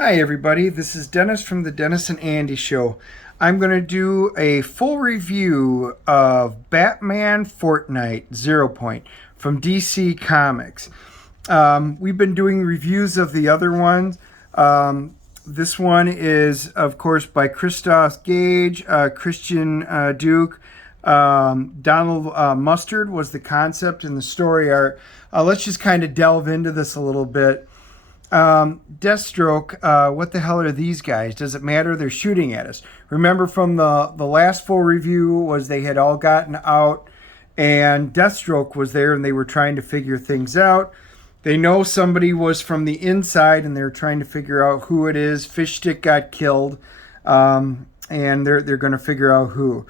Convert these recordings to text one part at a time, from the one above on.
Hi everybody, this is Dennis from the Dennis and Andy Show. I'm going to do a full review of Batman Fortnite 0 Point from DC Comics. We've been doing reviews of the other ones. This one is, of course, by Christos, Gage, Christian Duke. Donald Mustard was the concept and the story art. Let's just kind of delve into this a little bit. Deathstroke, what the hell are these guys? Does it matter? They're shooting at us. Remember from the last full review was they had all gotten out and Deathstroke was there and they were trying to figure things out. They know somebody was from the inside and they're trying to figure out who it is. Fishstick got killed, and they're going to figure out who.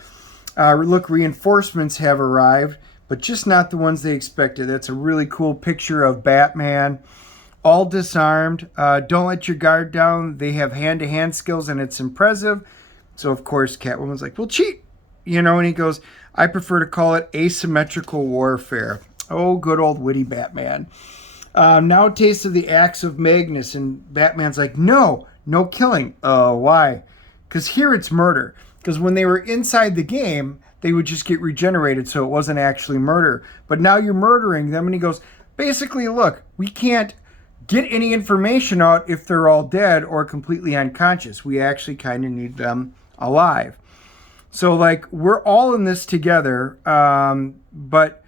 Look, reinforcements have arrived, but just not the ones they expected. That's a really cool picture of Batman. All disarmed. Don't let your guard down. They have hand-to-hand skills, and it's impressive. So, of course, Catwoman's like, well, cheat. And he goes, I prefer to call it asymmetrical warfare. Oh, good old witty Batman. Now a taste of the axe of Magnus, and Batman's like, no killing. Why? Because here it's murder. Because when they were inside the game, they would just get regenerated, so it wasn't actually murder. But now you're murdering them, and he goes, basically, look, we can't get any information out if they're all dead or completely unconscious. We actually kind of need them alive. So, we're all in this together, but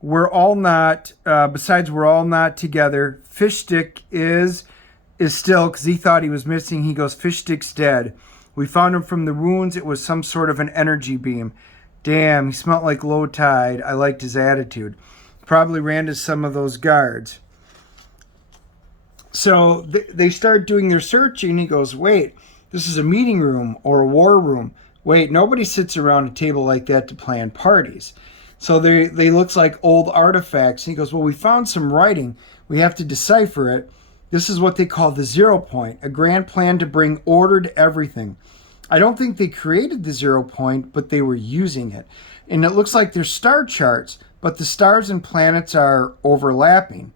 we're all not, besides we're all not together. Fishstick is still, because he thought he was missing. He goes, Fishstick's dead. We found him from the ruins. It was some sort of an energy beam. Damn, he smelled like low tide. I liked his attitude. Probably ran to some of those guards. So they start doing their searching. He goes, wait, this is a meeting room or a war room. Wait, nobody sits around a table like that to plan parties. So they look like old artifacts. And he goes, well, we found some writing. We have to decipher it. This is what they call the 0 Point, a grand plan to bring order to everything. I don't think they created the 0 Point, but they were using it. And it looks like they're star charts, but the stars and planets are overlapping.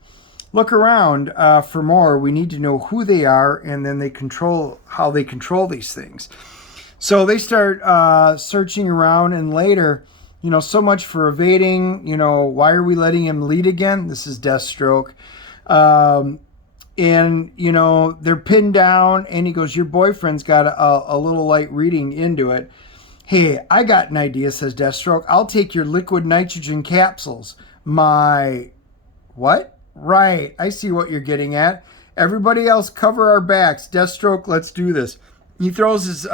Look around for more. We need to know who they are, and then how they control these things. So they start searching around, and later, so much for evading. Why are we letting him lead again? This is Deathstroke. And, they're pinned down, and he goes, your boyfriend's got a little light reading into it. Hey, I got an idea, says Deathstroke. I'll take your liquid nitrogen capsules. My what? Right, I see what you're getting at. Everybody else cover our backs. Deathstroke, let's do this. He throws his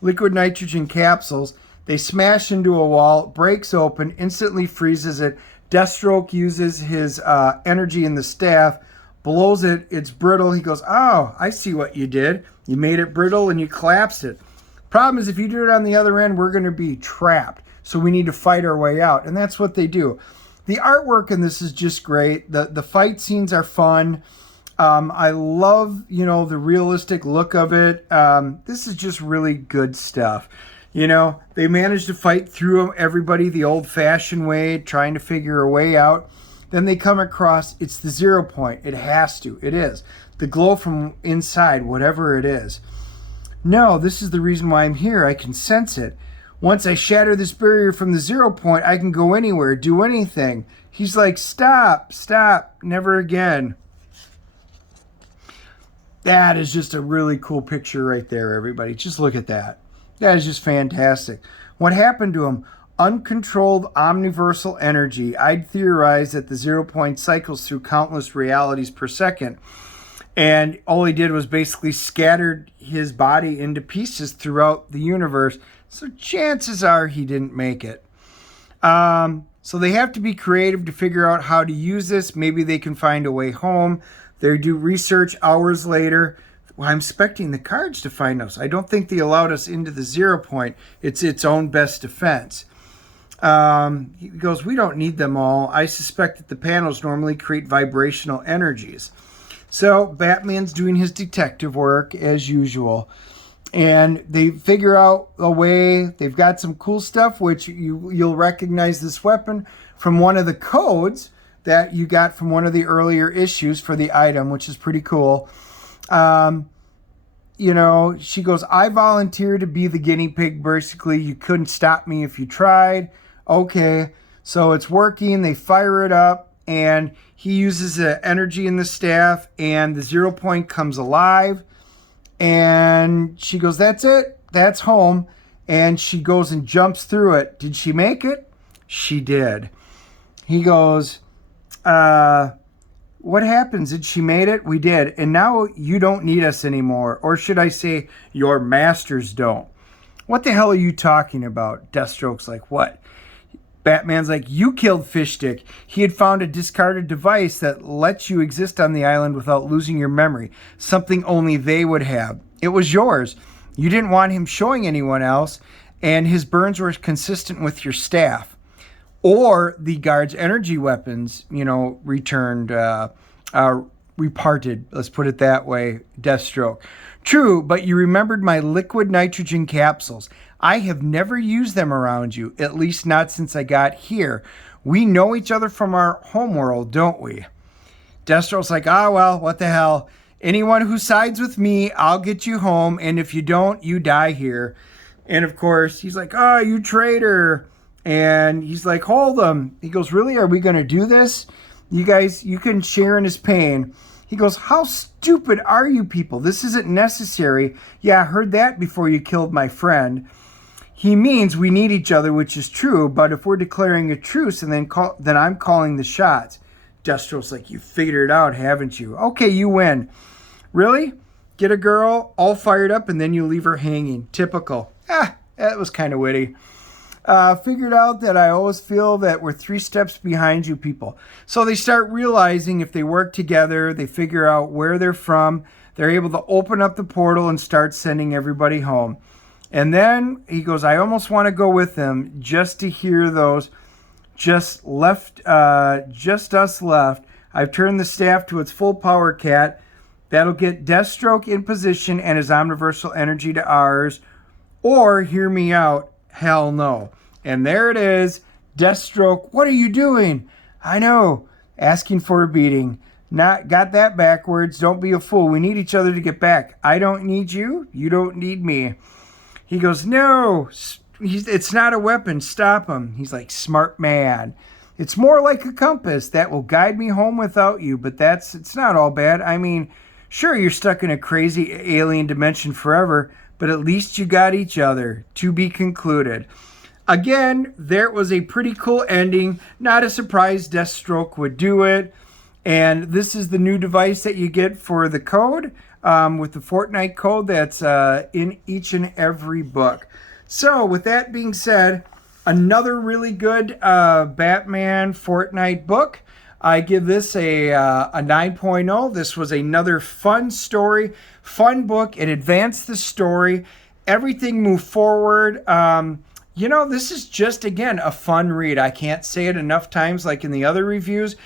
liquid nitrogen capsules. They smash into a wall, breaks open, instantly freezes it. Deathstroke uses his energy in the staff, blows it. It's brittle. He goes, oh, I see what you did. You made it brittle and you collapsed it. Problem is, if you do it on the other end, we're going to be trapped. So we need to fight our way out. And that's what they do. The artwork in this is just great. The fight scenes are fun. I love, the realistic look of it. This is just really good stuff. They managed to fight through everybody the old-fashioned way, trying to figure a way out. Then they come across, it's the 0 Point. It has to. It is. The glow from inside, whatever it is. No, this is the reason why I'm here. I can sense it. Once I shatter this barrier from the 0 Point, I can go anywhere, do anything. He's like, stop, never again. That is just a really cool picture right there, everybody. Just look at that. That is just fantastic. What happened to him? Uncontrolled omniversal energy. I'd theorize that the 0 Point cycles through countless realities per second. And all he did was basically scattered his body into pieces throughout the universe. So chances are he didn't make it. So they have to be creative to figure out how to use this. Maybe they can find a way home. They do research hours later. Well, I'm expecting the cards to find us. I don't think they allowed us into the 0 Point. It's its own best defense. He goes, we don't need them all. I suspect that the panels normally create vibrational energies. So Batman's doing his detective work as usual. And they figure out a way. They've got some cool stuff, which you'll recognize this weapon from one of the codes that you got from one of the earlier issues for the item, which is pretty cool. she goes, I volunteered to be the guinea pig, basically. You couldn't stop me if you tried. Okay, so it's working. They fire it up, and he uses the energy in the staff, and the 0 point comes alive. And she goes, that's it. That's home. And she goes and jumps through it. Did she make it? She did. He goes, what happens? Did she made it? We did. And now you don't need us anymore. Or should I say, your masters don't. What the hell are you talking about? Deathstroke's like, what? Batman's like, you killed Fishstick. He had found a discarded device that lets you exist on the island without losing your memory. Something only they would have. It was yours. You didn't want him showing anyone else, and his burns were consistent with your staff. Or the guard's energy weapons, returned, reparted, let's put it that way, Deathstroke. True, but you remembered my liquid nitrogen capsules. I have never used them around you, at least not since I got here. We know each other from our homeworld, don't we? Deathstroke's like, well, what the hell? Anyone who sides with me, I'll get you home, and if you don't, you die here. And of course, he's like, you traitor. And he's like, hold him. He goes, really? Are we going to do this? You guys, you can share in his pain. He goes, how stupid are you people? This isn't necessary. Yeah, I heard that before you killed my friend. He means we need each other, which is true, but if we're declaring a truce, and then I'm calling the shots. Deathstroke's like, you figured it out, haven't you? Okay, you win. Really? Get a girl all fired up, and then you leave her hanging. Typical. That was kind of witty. Figured out that I always feel that we're 3 steps behind you people. So they start realizing if they work together, they figure out where they're from, they're able to open up the portal and start sending everybody home. And then he goes, I almost want to go with them just to hear those just us left. I've turned the staff to its full power, Cat. That'll get Deathstroke in position and his omniversal energy to ours. Or, hear me out, hell no. And there it is. Deathstroke, what are you doing? I know. Asking for a beating. Got that backwards. Don't be a fool. We need each other to get back. I don't need you. You don't need me. He goes, no. It's not a weapon. Stop him. He's like, smart man. It's more like a compass that will guide me home without you. But it's not all bad. I mean, sure, you're stuck in a crazy alien dimension forever. But at least you got each other. To be concluded. Again, there was a pretty cool ending. Not a surprise Deathstroke would do it. And this is the new device that you get for the code, with the Fortnite code that's in each and every book. So with that being said, another really good Batman Fortnite book. I give this a 9.0. This was another fun story, fun book. It advanced the story. Everything moved forward. This is just, again, a fun read. I can't say it enough times like in the other reviews.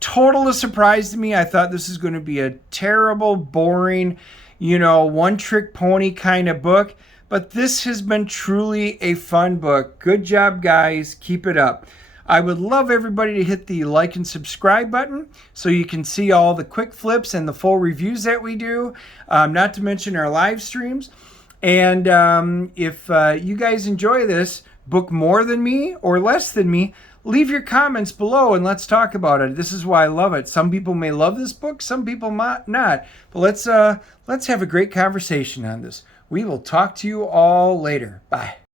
Total surprise to me. I thought this is going to be a terrible, boring, one-trick pony kind of book. But this has been truly a fun book. Good job, guys. Keep it up. I would love everybody to hit the like and subscribe button so you can see all the quick flips and the full reviews that we do, not to mention our live streams. And if you guys enjoy this book more than me or less than me, leave your comments below and let's talk about it. This is why I love it. Some people may love this book, some people might not. But let's have a great conversation on this. We will talk to you all later. Bye.